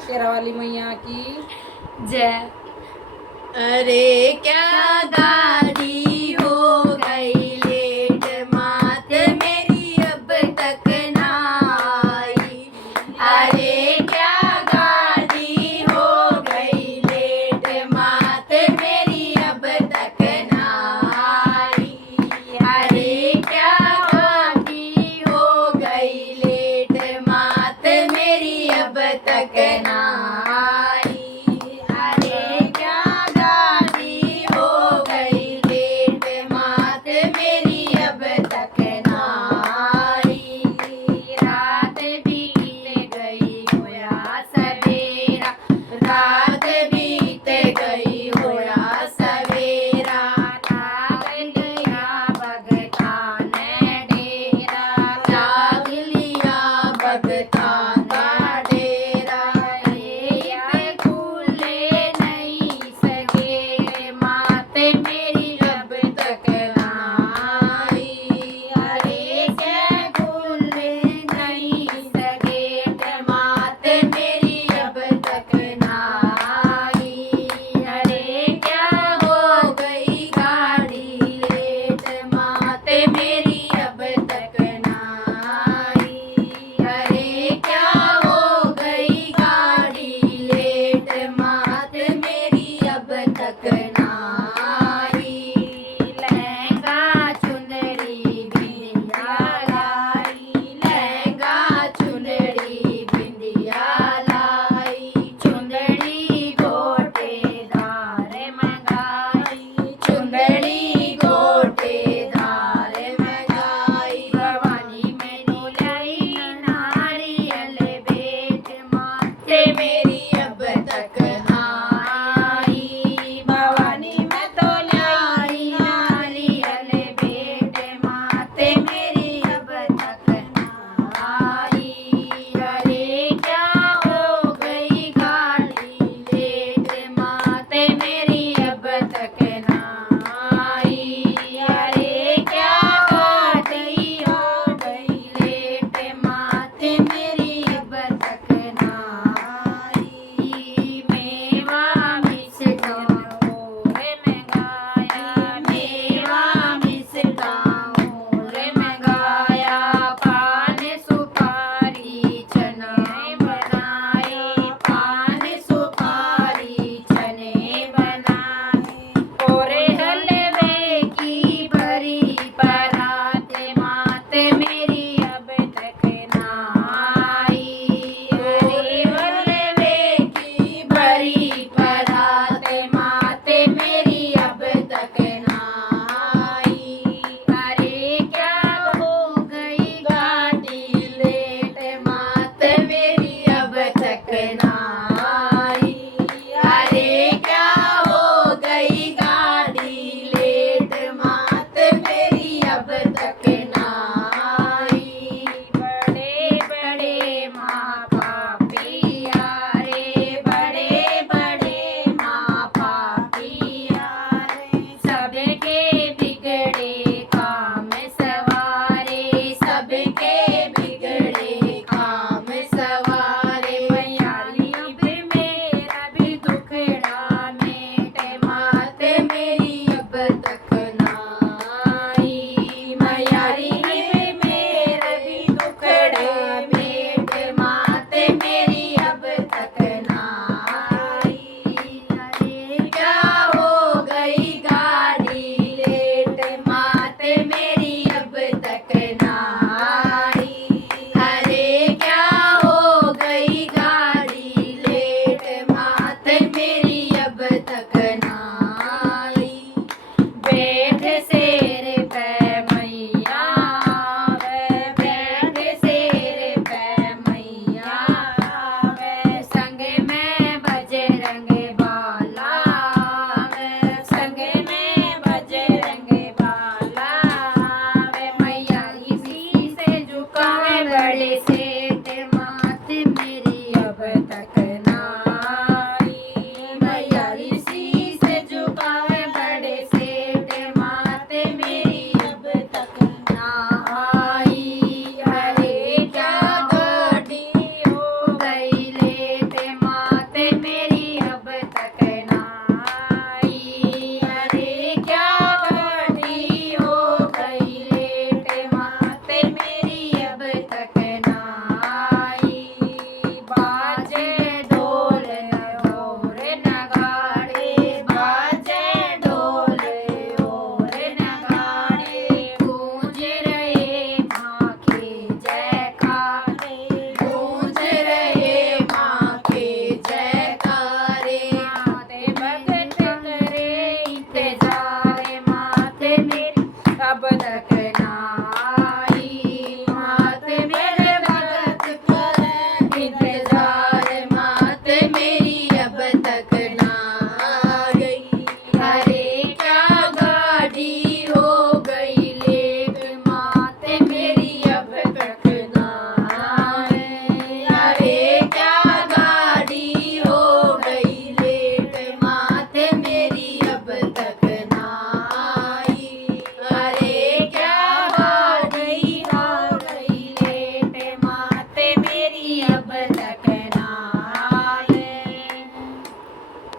शेरावाली मैया की जय। अरे क्या गाड़ी हो गई लेट, मात मेरी अब तक ना आई। अरे क्या गाड़ी हो गई लेट, मात मेरी अब तक ना आई। अरे क्या गाड़ी हो गई लेट, मात मेरी अब तक ना आई। अरे क्या गाड़ी हो गई लेट, मात मेरी अब तक ना आई। रात बीत गई होया सवेरा, रात बीत गई होया सवेरा, लाग गया भगता ने डेरा, लाग लिया भगता का डेरा। ये खुले नहीं सके, मात मेरी अब तक ना आई। अरे क्या खुले नहीं सके, मात मेरी अब तक ना आई। अरे क्या हो गई गाड़ी लेट, मात मेरी अब तक ना आई। अरे क्या हो गई गाड़ी लेट, मात मेरी अब तक ना आई। लहंगा चुनरी बिंदिया लाई, लहंगा चुनरी बिंदिया लाई, चुंदड़ी गोटेदार मंगाई, चुंदड़ी गोटेदार मंगाई। भवानी मैनू लाई नारियल भेंट, माते मेरी अब तक आई। भवानी मैं तो लाई नारियल भेंट, माते मेरी अब तक आई। अरे क्या हो गई गाड़ी लेट, माते मेरी अब तक ना आई। अरे क्या गाड़ी हो गई लेट, माते मेरी अब तक ना आई। मेवा मिष्ठान और मंगाया, मेवा मिष्ठान और मंगाया, पान सुपारी चने बनाए, पान सुपारी चने बनाए। और हलवे की भरी परात, मात मेरी अब तक ना आई। अरे हलवे की भरी परात, मात मेरी अब तक ना आई। अरे क्या हो गई गाड़ी लेट, मात मेरी अब तक ना आई। अरे क्या हो गई गाड़ी लेट, मात मेरी अब तक ना आई। बड़े बड़े माँ पापिया रे, बड़े बड़े माँ पापिया रे, सबके बिगड़े काम सवारे, सबके बिगड़े काम सवारे। मैयारी अब मेरा भी दुखड़ा मेट, मात मेरी अब तक ना आई। मैयारी अब मेरा भी दुखड़ा मेट, मात લીધે